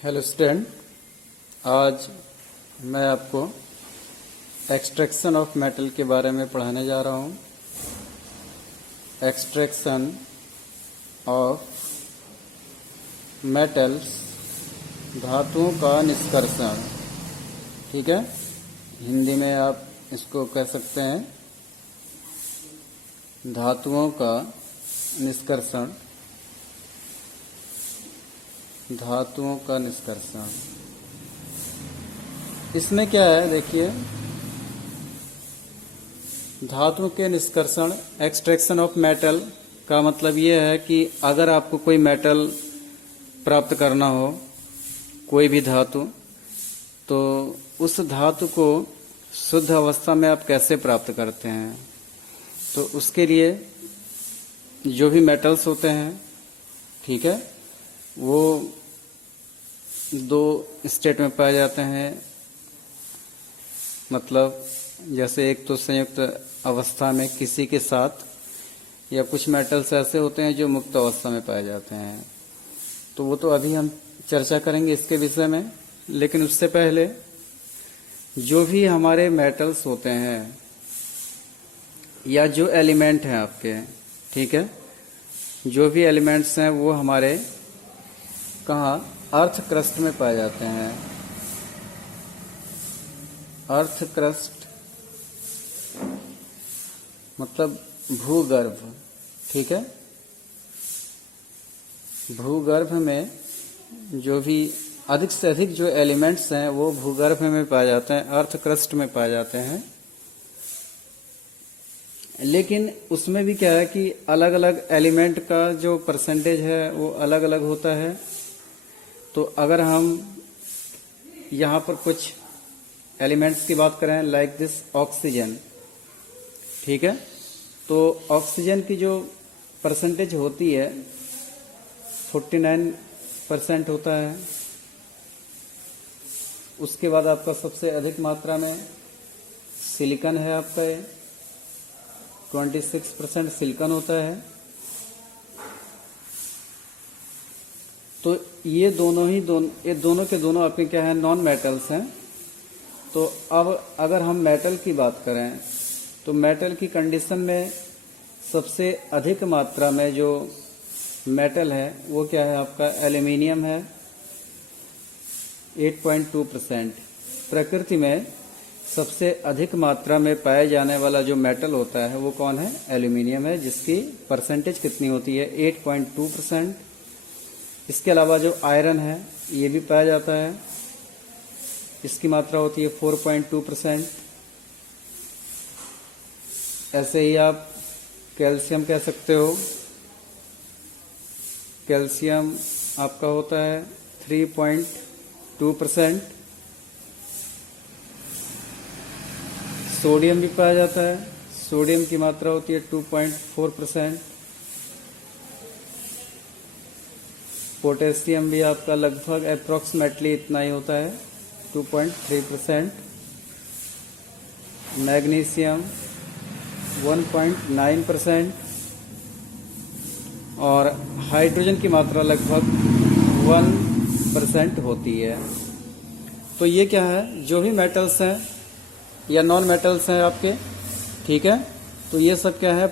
Hello student, आज मैं आपको एक्सट्रैक्शन ऑफ मेटल के बारे में पढ़ाने जा रहा हूँ। एक्सट्रैक्शन ऑफ मेटल्स, धातुओं का निष्कर्षण। ठीक है, हिंदी में आप इसको कह सकते हैं धातुओं का निष्कर्षण। धातुओं का निष्कर्षण, इसमें क्या है देखिए, धातुओं के निष्कर्षण, एक्सट्रैक्शन ऑफ मेटल का मतलब ये है कि अगर आपको कोई मेटल प्राप्त करना हो, कोई भी धातु, तो उस धातु को शुद्ध अवस्था में आप कैसे प्राप्त करते हैं। तो उसके लिए जो भी मेटल्स होते हैं, ठीक है, वो दो स्टेट में पाए जाते हैं। मतलब जैसे एक तो संयुक्त अवस्था में किसी के साथ, या कुछ मेटल्स ऐसे होते हैं जो मुक्त अवस्था में पाए जाते हैं। तो वो तो अभी हम चर्चा करेंगे इसके विषय में, लेकिन उससे पहले जो भी हमारे मेटल्स होते हैं या जो एलिमेंट हैं आपके, ठीक है, जो भी एलिमेंट्स हैं वो हमारे कहाँ, अर्थ क्रस्ट में पाए जाते हैं। अर्थ क्रस्ट मतलब भूगर्भ, ठीक है। भूगर्भ में जो भी अधिक से अधिक जो एलिमेंट्स हैं वो भूगर्भ में पाए जाते हैं, अर्थ क्रस्ट में पाए जाते हैं। लेकिन उसमें भी क्या है कि अलग अलग एलिमेंट का जो परसेंटेज है वो अलग अलग होता है। तो अगर हम यहाँ पर कुछ एलिमेंट्स की बात करें, लाइक दिस ऑक्सीजन, ठीक है, तो ऑक्सीजन की जो परसेंटेज होती है 49% होता है। उसके बाद आपका सबसे अधिक मात्रा में सिलिकॉन है, आपका 26% सिलिकॉन होता है। तो ये दोनों के दोनों आपके क्या है, नॉन मेटल्स हैं। तो अब अगर हम मेटल की बात करें तो मेटल की कंडीशन में सबसे अधिक मात्रा में जो मेटल है वो क्या है, आपका एल्यूमिनियम है, 8.2%। प्रकृति में सबसे अधिक मात्रा में पाए जाने वाला जो मेटल होता है वो कौन है, एल्यूमिनियम है, जिसकी परसेंटेज कितनी होती है, 8.2%। इसके अलावा जो आयरन है ये भी पाया जाता है, इसकी मात्रा होती है 4.2%। ऐसे ही आप कैल्शियम कह सकते हो, कैल्शियम आपका होता है 3.2%। सोडियम भी पाया जाता है, सोडियम की मात्रा होती है 2.4%। पोटेशियम भी आपका लगभग अप्रोक्सीमेटली इतना ही होता है, 2.3%। मैग्नीशियम 1.9%। और हाइड्रोजन की मात्रा लगभग 1% होती है। तो ये क्या है, जो भी मेटल्स हैं या नॉन मेटल्स हैं आपके, ठीक है, तो ये सब क्या है,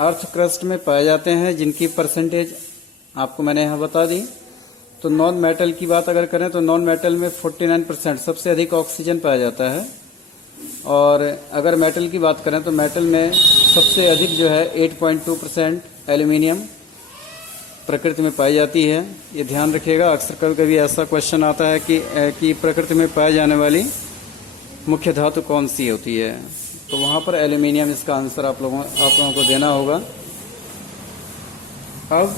अर्थ क्रस्ट में पाए जाते हैं, जिनकी परसेंटेज आपको मैंने यहाँ बता दी। तो नॉन मेटल की बात अगर करें तो नॉन मेटल में 49% सबसे अधिक ऑक्सीजन पाया जाता है। और अगर मेटल की बात करें तो मेटल में सबसे अधिक जो है 8.2% एल्यूमिनियम प्रकृति में पाई जाती है। ये ध्यान रखिएगा, अक्सर कभी कभी ऐसा क्वेश्चन आता है कि प्रकृति में पाई जाने वाली मुख्य धातु कौन सी होती है, तो वहाँ पर एल्यूमिनियम इसका आंसर आप लोगों को देना होगा। अब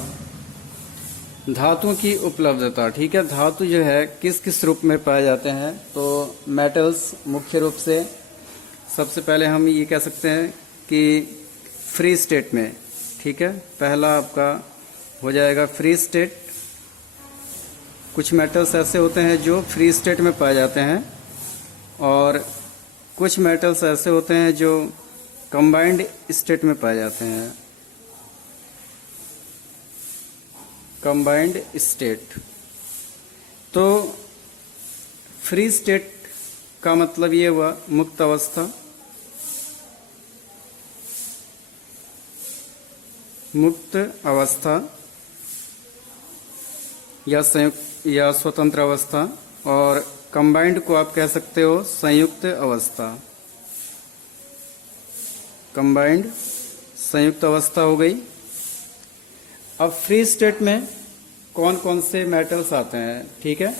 धातुओं की उपलब्धता, ठीक है, धातु जो है किस किस रूप में पाए जाते हैं। तो मेटल्स मुख्य रूप से सबसे पहले हम ये कह सकते हैं कि फ्री स्टेट में, ठीक है, पहला आपका हो जाएगा फ्री स्टेट। कुछ मेटल्स ऐसे होते हैं जो फ्री स्टेट में पाए जाते हैं, और कुछ मेटल्स ऐसे होते हैं जो कंबाइंड स्टेट में पाए जाते हैं। कंबाइंड स्टेट, तो फ्री स्टेट का मतलब ये हुआ मुक्त अवस्था, मुक्त अवस्था या संयुक्त या स्वतंत्र अवस्था, और कंबाइंड को आप कह सकते हो संयुक्त अवस्था। कंबाइंड संयुक्त अवस्था हो गई। अब फ्री स्टेट में कौन कौन से मेटल्स आते हैं, ठीक है।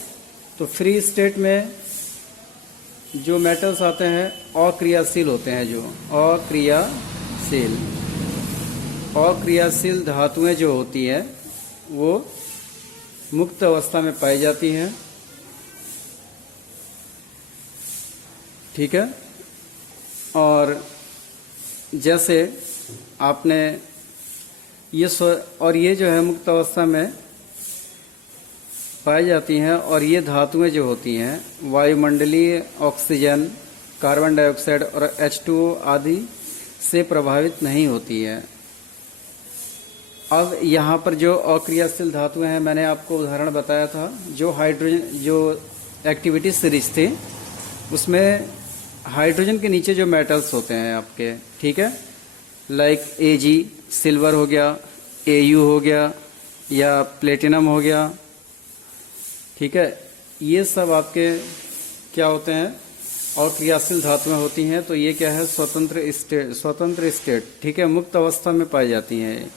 तो फ्री स्टेट में जो मेटल्स आते हैं अक्रियाशील होते हैं, जो अक्रियाशील धातुएं जो होती हैं वो मुक्त अवस्था में पाई जाती हैं, ठीक है। और जैसे आपने ये जो है मुक्त अवस्था में पाई जाती हैं, और ये धातुएं जो होती हैं वायुमंडलीय ऑक्सीजन, कार्बन डाइऑक्साइड और H2O आदि से प्रभावित नहीं होती है। अब यहाँ पर जो अक्रियाशील धातुएं हैं, मैंने आपको उदाहरण बताया था, जो हाइड्रोजन जो एक्टिविटी सीरीज थी उसमें हाइड्रोजन के नीचे जो मेटल्स होते हैं आपके, ठीक है, लाइक Ag सिल्वर हो गया, Au हो गया या प्लेटिनम हो गया, ठीक है, ये सब आपके क्या होते हैं अक्रियाशील धातुएं होती हैं। तो ये क्या है स्वतंत्र स्टेट, ठीक है, मुक्त अवस्था में पाई जाती हैं,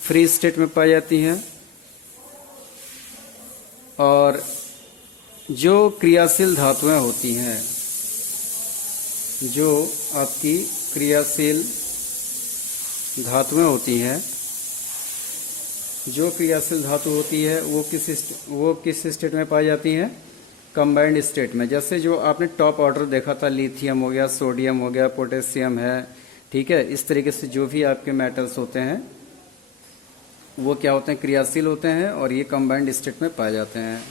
फ्री स्टेट में पाई जाती हैं। और जो क्रियाशील धातुएं होती हैं, जो आपकी क्रियाशील धातुएं होती हैं, जो क्रियाशील धातु होती है वो किस स्टेट में पाई जाती है, कंबाइंड स्टेट में। जैसे जो आपने टॉप ऑर्डर देखा था, लिथियम हो गया, सोडियम हो गया, पोटेशियम है, ठीक है, इस तरीके से जो भी आपके मेटल्स होते हैं वो क्या होते हैं, क्रियाशील होते हैं और ये कंबाइंड स्टेट में पाए जाते हैं।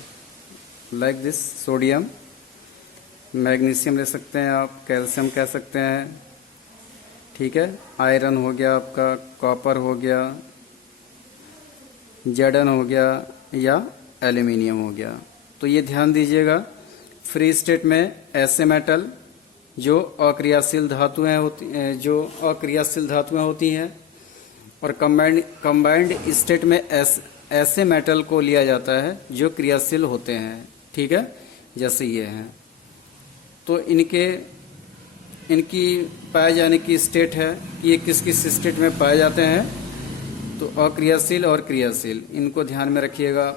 लाइक दिस सोडियम, मैग्नीशियम ले सकते हैं आप, कैल्शियम कह सकते हैं, ठीक है, आयरन हो गया आपका, कॉपर हो गया, जर्डन हो गया या एल्यूमिनियम हो गया। तो ये ध्यान दीजिएगा, फ्री स्टेट में ऐसे मेटल जो अक्रियाशील धातुएं होती हैं, और कंबाइंड स्टेट में ऐसे मेटल को लिया जाता है जो क्रियाशील होते हैं, ठीक है, जैसे ये हैं। तो इनकी पाए जाने की स्टेट है, ये किस किस स्टेट में पाए जाते हैं, तो अक्रियाशील और क्रियाशील, इनको ध्यान में रखिएगा।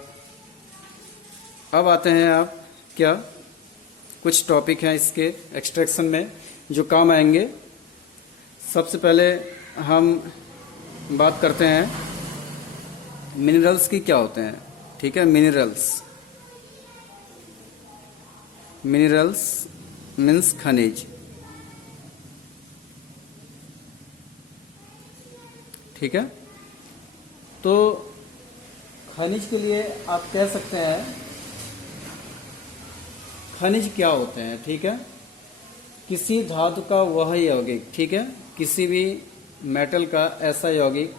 अब आते हैं आप क्या कुछ टॉपिक हैं इसके एक्सट्रैक्शन में जो काम आएंगे। सबसे पहले हम बात करते हैं मिनरल्स की, क्या होते हैं, ठीक है। मिनरल्स मीन्स खनिज, ठीक है। तो खनिज के लिए आप कह सकते हैं खनिज क्या होते हैं, ठीक है, किसी धातु का वह यौगिक, ठीक है, किसी भी मेटल का ऐसा यौगिक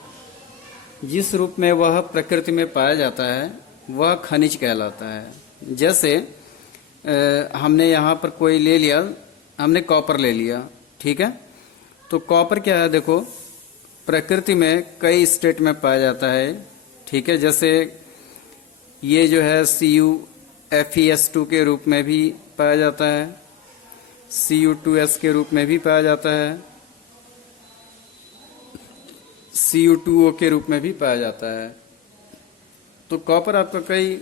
जिस रूप में वह प्रकृति में पाया जाता है वह खनिज कहलाता है। जैसे हमने यहाँ पर कोई ले लिया, हमने कॉपर ले लिया, ठीक है। तो कॉपर क्या है, देखो प्रकृति में कई स्टेट में पाया जाता है, ठीक है। जैसे ये जो है CuFeS2 के रूप में भी पाया जाता है, Cu2S के रूप में भी पाया जाता है, Cu2O के रूप में भी पाया जाता है। तो कॉपर आपका कई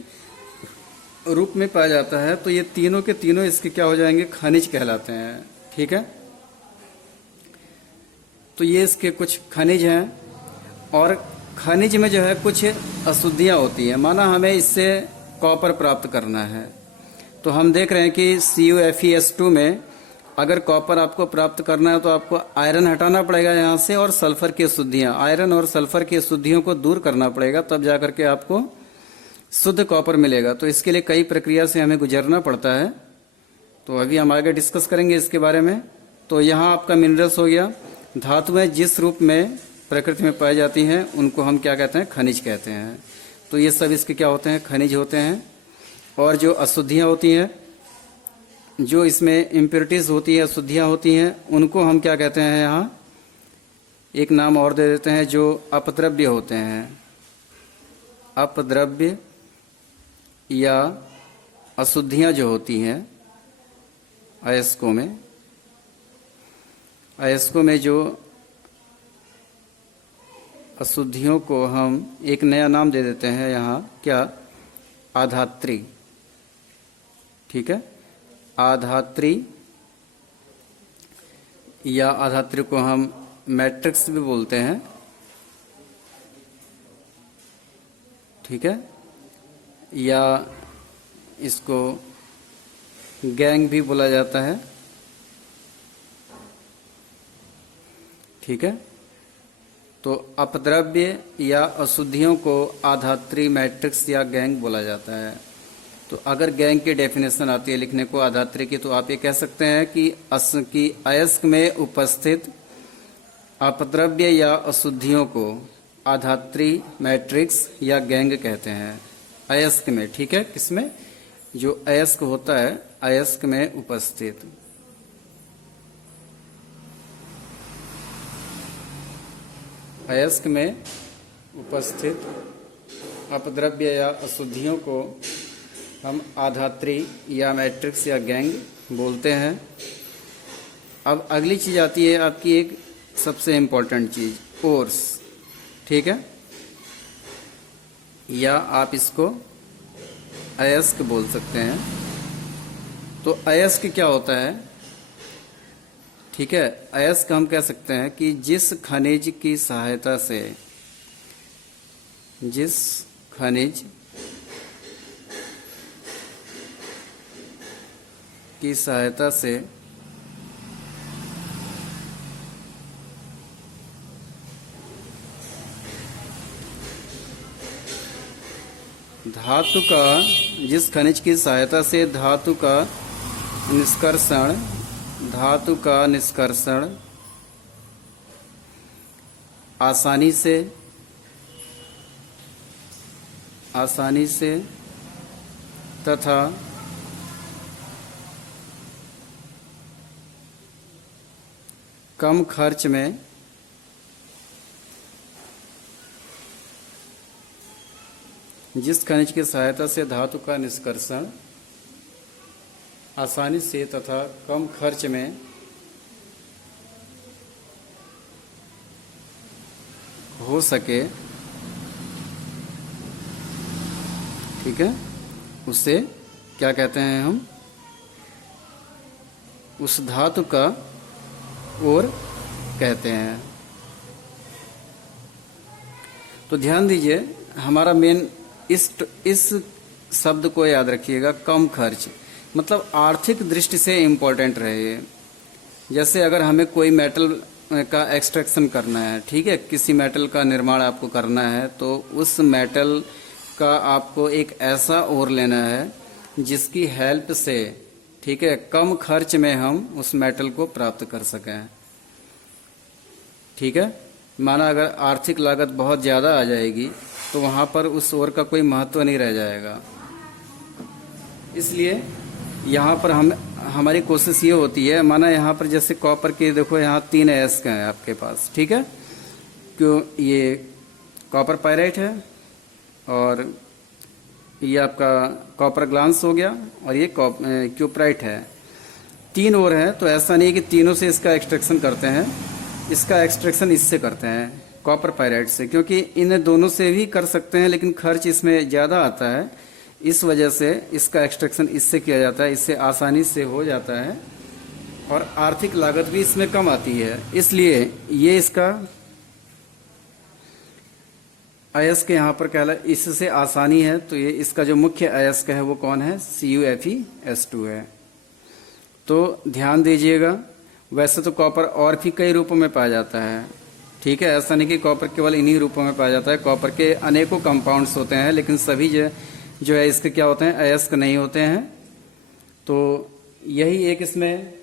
रूप में पाया जाता है। तो ये तीनों के तीनों इसके क्या हो जाएंगे, खनिज कहलाते हैं, ठीक है। तो ये इसके कुछ खनिज हैं, और खनिज में जो है कुछ अशुद्धियां होती हैं। माना हमें इससे कॉपर प्राप्त करना है, तो हम देख रहे हैं कि CuFeS2 में अगर कॉपर आपको प्राप्त करना है तो आपको आयरन हटाना पड़ेगा यहाँ से, और सल्फर की अशुद्धियां, आयरन और सल्फर की अशुद्धियों को दूर करना पड़ेगा, तब जाकर के आपको शुद्ध कॉपर मिलेगा। तो इसके लिए कई प्रक्रिया से हमें गुजरना पड़ता है। तो अभी हम आगे डिस्कस करेंगे इसके बारे में। तो यहाँ आपका मिनरल्स हो गया, धातुएं जिस रूप में प्रकृति में पाई जाती हैं उनको हम क्या कहते हैं, खनिज कहते हैं। तो ये सब इसके क्या होते हैं, खनिज होते हैं। और जो अशुद्धियां होती हैं, जो इसमें इम्प्योरिटीज होती है, अशुद्धियां होती हैं, उनको हम क्या कहते हैं, यहाँ एक नाम और दे देते हैं, जो अपद्रव्य होते हैं। अपद्रव्य या अशुद्धियां जो होती हैं अयस्कों में जो अशुद्धियों को हम एक नया नाम दे देते हैं यहाँ, क्या, आधात्री। ठीक है, आधात्री या आधात्री को हम मैट्रिक्स भी बोलते हैं। ठीक है, या इसको गैंग भी बोला जाता है। ठीक है, तो अपद्रव्य या अशुद्धियों को आधात्री, मैट्रिक्स या गैंग बोला जाता है। तो अगर गैंग की डेफिनेशन आती है लिखने को आधात्री की, तो आप ये कह सकते हैं कि अयस्क में उपस्थित अपद्रव्य या अशुद्धियों को आधात्री, मैट्रिक्स या गैंग कहते हैं अयस्क में। ठीक है, किसमें, जो अयस्क होता है, अयस्क में उपस्थित। अयस्क में उपस्थित अपद्रव्य या अशुद्धियों को हम आधात्री या मैट्रिक्स या गैंग बोलते हैं। अब अगली चीज आती है आपकी एक सबसे इम्पोर्टेंट चीज, ओर्स। ठीक है, या आप इसको अयस्क बोल सकते हैं। तो अयस्क क्या होता है? ठीक है, अयस्क हम कह सकते हैं कि जिस खनिज की सहायता से, जिस खनिज की सहायता से धातु का, जिस खनिज की सहायता से धातु का निष्कर्षण आसानी से तथा कम खर्च में जिस खनिज की सहायता से धातु का निष्कर्षण आसानी से तथा कम खर्च में हो सके, ठीक है, उसे क्या कहते हैं हम? उस धातु का ओर कहते हैं। तो ध्यान दीजिए, हमारा मेन इस शब्द को याद रखिएगा, कम खर्च, मतलब आर्थिक दृष्टि से इम्पोर्टेंट रहे। जैसे अगर हमें कोई मेटल का एक्सट्रैक्शन करना है, ठीक है, किसी मेटल का निर्माण आपको करना है, तो उस मेटल का आपको एक ऐसा ओर लेना है जिसकी हेल्प से, ठीक है, कम खर्च में हम उस मेटल को प्राप्त कर सकें। ठीक है, माना अगर आर्थिक लागत बहुत ज़्यादा आ जाएगी तो वहाँ पर उस ओर का कोई महत्व नहीं रह जाएगा। इसलिए यहाँ पर हमारी कोशिश ये होती है, माना यहाँ पर जैसे कॉपर के, देखो यहाँ 3 अयस्क हैं आपके पास, ठीक है, क्यों, ये कॉपर पायराइट है और ये आपका कॉपर ग्लांस हो गया और ये क्यूपराइट है। 3 और हैं, तो ऐसा नहीं कि तीनों से इसका एक्सट्रैक्शन करते हैं, इसका एक्सट्रैक्शन इससे करते हैं, कॉपर पायराइट से, क्योंकि इन दोनों से भी कर सकते हैं लेकिन खर्च इसमें ज़्यादा आता है, इस वजह से इसका एक्सट्रैक्शन इससे किया जाता है, इससे आसानी से हो जाता है और आर्थिक लागत भी इसमें कम आती है। इसलिए ये इसका अयस्क यहाँ पर कहला, इससे आसानी है, तो ये इसका जो मुख्य अयस्क है वो कौन है? CuFeS2 है। तो ध्यान दीजिएगा, वैसे तो कॉपर और भी कई रूपों में पाया जाता है, ठीक है, ऐसा नहीं कि कॉपर केवल इन्हीं रूपों में पाया जाता है। कॉपर के अनेकों कंपाउंड्स होते हैं, लेकिन सभी जो है इसके क्या होते हैं? अयस्क नहीं होते हैं। तो यही एक इसमें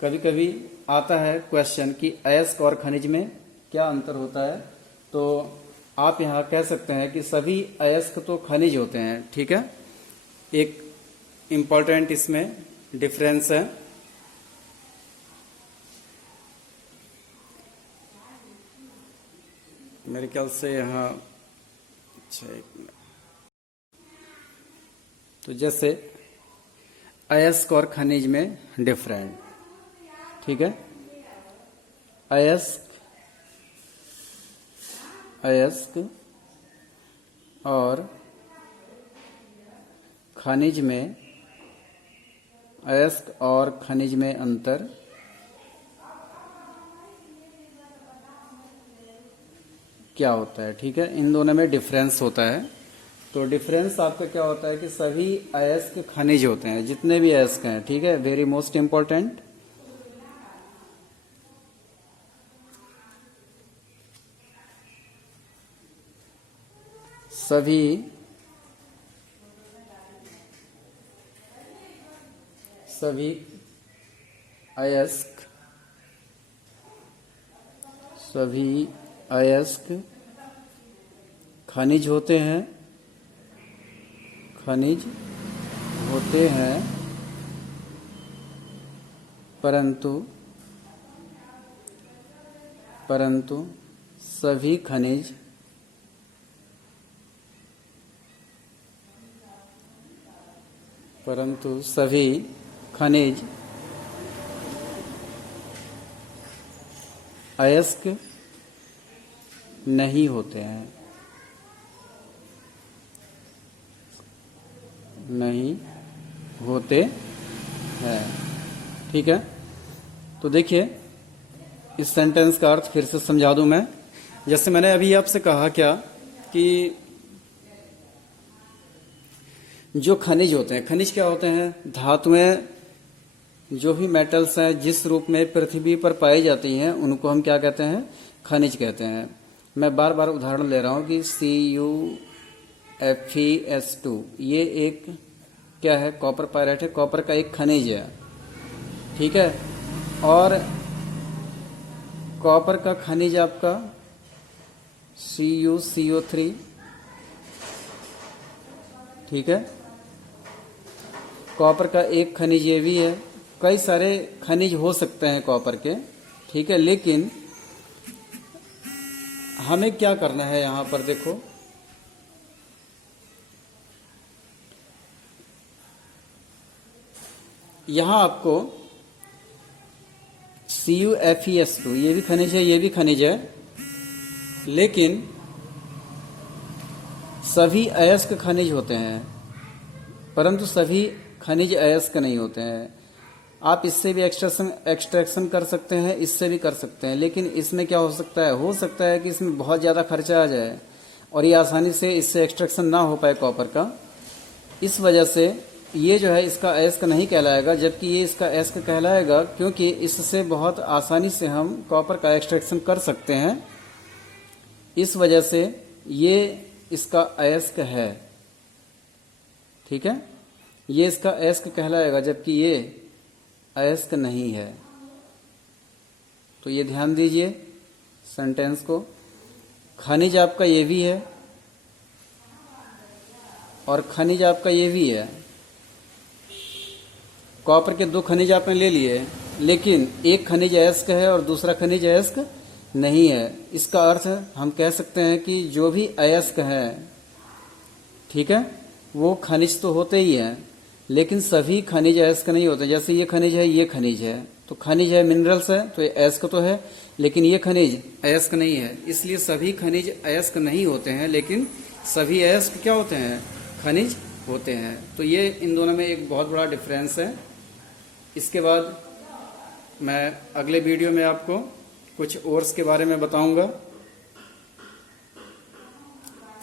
कभी कभी आता है क्वेश्चन कि अयस्क और खनिज में क्या अंतर होता है। तो आप यहाँ कह सकते हैं कि सभी अयस्क तो खनिज होते हैं, ठीक है, एक इम्पोर्टेंट इसमें डिफरेंस है। मेरे ख्याल से यहाँ अच्छा एक मिनट। तो जैसे अयस्क और खनिज में डिफरेंट, ठीक है। अयस्क और खनिज में, अयस्क और खनिज में अंतर, क्या होता है, ठीक है। इन दोनों में डिफरेंस होता है। तो डिफरेंस आपका क्या होता है कि सभी अयस्क खनिज होते हैं, जितने भी अयस्क हैं, ठीक है। वेरी मोस्ट इंपॉर्टेंट, सभी अयस्क खनिज होते हैं, परंतु सभी खनिज अयस्क नहीं होते हैं, ठीक है। तो देखिए, इस सेंटेंस का अर्थ फिर से समझा दूं मैं। जैसे मैंने अभी आपसे कहा क्या कि जो खनिज होते हैं, खनिज क्या होते हैं, धातुएं, जो भी मेटल्स हैं जिस रूप में पृथ्वी पर पाई जाती हैं उनको हम क्या कहते हैं, खनिज कहते हैं। मैं बार बार उदाहरण ले रहा हूं कि CuFeS2 ये एक क्या है, कॉपर पायरेट है, कॉपर का एक खनिज है, ठीक है। और कॉपर का खनिज आपका CuCO3, ठीक है। कॉपर का एक खनिज ये भी है। कई सारे खनिज हो सकते हैं कॉपर के, ठीक है। लेकिन हमें क्या करना है यहां पर, देखो यहां आपको CuFeS2 ये भी खनिज है, ये भी खनिज है, लेकिन सभी अयस्क खनिज होते हैं, परंतु सभी खनिज अयस्क नहीं होते हैं। आप इससे भी एक्सट्रैक्शन कर सकते हैं, इससे भी कर सकते हैं, लेकिन इसमें क्या हो सकता है कि इसमें बहुत ज़्यादा खर्चा आ जाए और ये आसानी से इससे एक्सट्रैक्शन ना हो पाए कॉपर का। इस वजह से ये जो है इसका अयस्क नहीं कहलाएगा, जबकि ये इसका अयस्क कहलाएगा, क्योंकि इससे बहुत आसानी से हम कॉपर का एक्सट्रैक्शन कर सकते हैं। इस वजह से ये इसका अयस्क है, ठीक है। ये इसका अयस्क कहलाएगा, जबकि ये अयस्क नहीं है। तो ये ध्यान दीजिए सेंटेंस को। खनिज आपका ये भी है और खनिज आपका ये भी है। कॉपर के दो खनिज आपने ले लिए, लेकिन एक खनिज अयस्क है और दूसरा खनिज अयस्क नहीं है। इसका अर्थ हम कह सकते हैं कि जो भी अयस्क है, ठीक है, वो खनिज तो होते ही हैं, लेकिन सभी खनिज अयस्क नहीं होते। जैसे ये खनिज है, ये खनिज है, तो खनिज है, मिनरल्स है, तो ये अयस्क तो है, लेकिन ये खनिज अयस्क नहीं है। इसलिए सभी खनिज अयस्क नहीं होते हैं, लेकिन सभी अयस्क क्या होते हैं, खनिज होते हैं। तो ये इन दोनों में एक बहुत बड़ा डिफरेंस है। इसके बाद मैं अगले वीडियो में आपको कुछ ओर्स के बारे में बताऊंगा।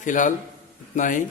फिलहाल इतना ही।